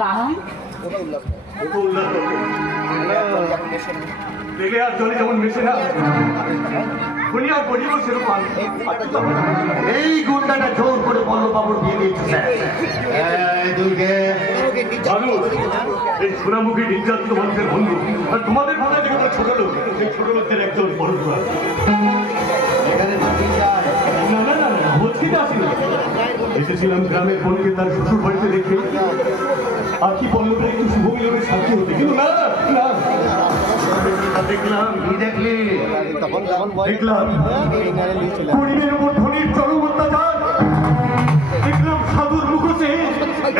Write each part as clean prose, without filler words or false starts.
রাম দেখলে আর জলে যেমন মেশে না, দুনিয়া গরিব সেরকম। এই গুন্ডাটা জোর করে বল্লভবাবুর বিয়ে দিয়েছে এই সোনামুখী নির্যাতিত মানুষের বন্ধু, আর তোমাদের ভাষায় দেখে ছোট লোক, এই ছোট লোকদের একজন বড় না না না না, ভর্তিতে আসিনি। এসেছিলাম গ্রামের বোনকে তার শ্বশুর বাড়িতে দেখে আখি পল্লবের একটু শুভ মিলনের সাথী হতে, কিন্তু না না, দেখলাম দেখলাম গরিবের উপর ধনীর চরম অত্যাচার, দেখলাম সাধুর মুখোশে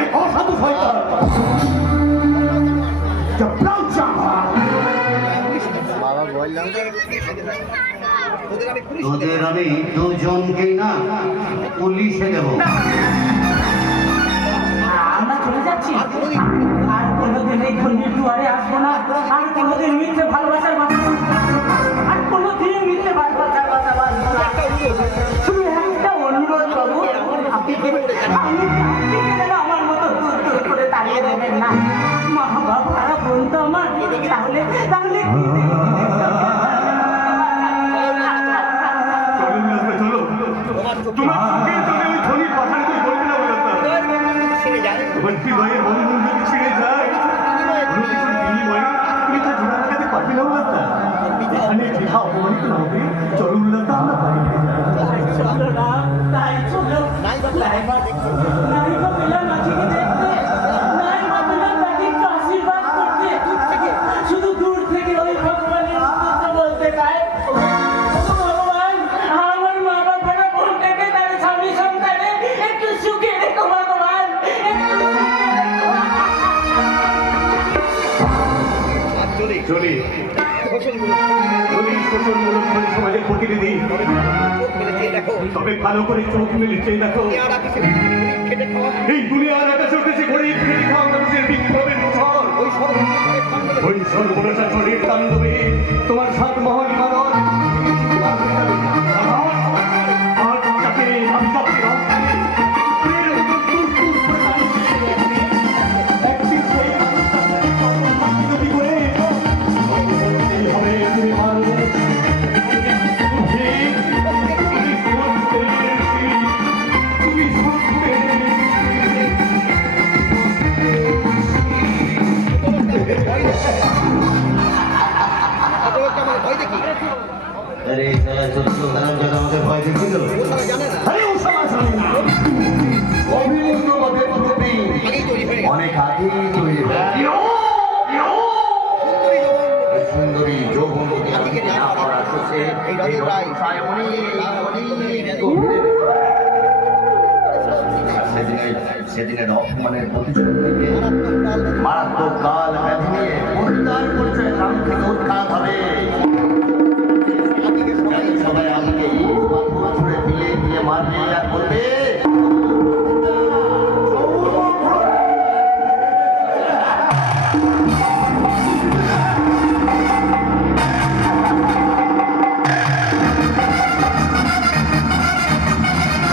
এক অসাধু শয়তান। তোদের আমি দুজনকেই না পুলিশে দেবো। আমরা চলে যাচ্ছি, আর কোনোদিন এই ধর্মীর দুয়ারে আসবো না, আর কোনোদিন মিথ্যে ভালোবাসার কথা, আর কোনোদিন মিথ্যে ভালোবাসার কথা বলবো না। শুধু একটা অনুরোধ করবো, আপনি আমার মতো দূর দূর করে তাড়িয়ে দেবেন না। মা বাবা আর বোন তো আমার, তাহলে তাহলে শুধু দূর থেকে ওই ভগবানের বলতে চায়, আমার মা বাবারা বোনটাকে তার স্বামী সন্তানে একটু সুখে রেখো ভগবান। চলি শোষণমূলক সমাজের প্রতিনিধি, তবে ভালো করে চোখ মেলে চেয়ে দেখো, এই দুনিয়ার আকাশে উঠেছে গরিব খেটে খাওয়া মানুষের বিক্ষোভের ঝড়। ওই সর্বনাশা ঝড়ের তাণ্ডবে তোমার সাত মহল ইমারত অনেক আগে তৈরি সুন্দরী যৌবনবতী সেদিনের অপমানের প্রতিশোধ থেকে মারাত্মক কাল ব্যাধি নিয়ে পরিত্যাগ করছে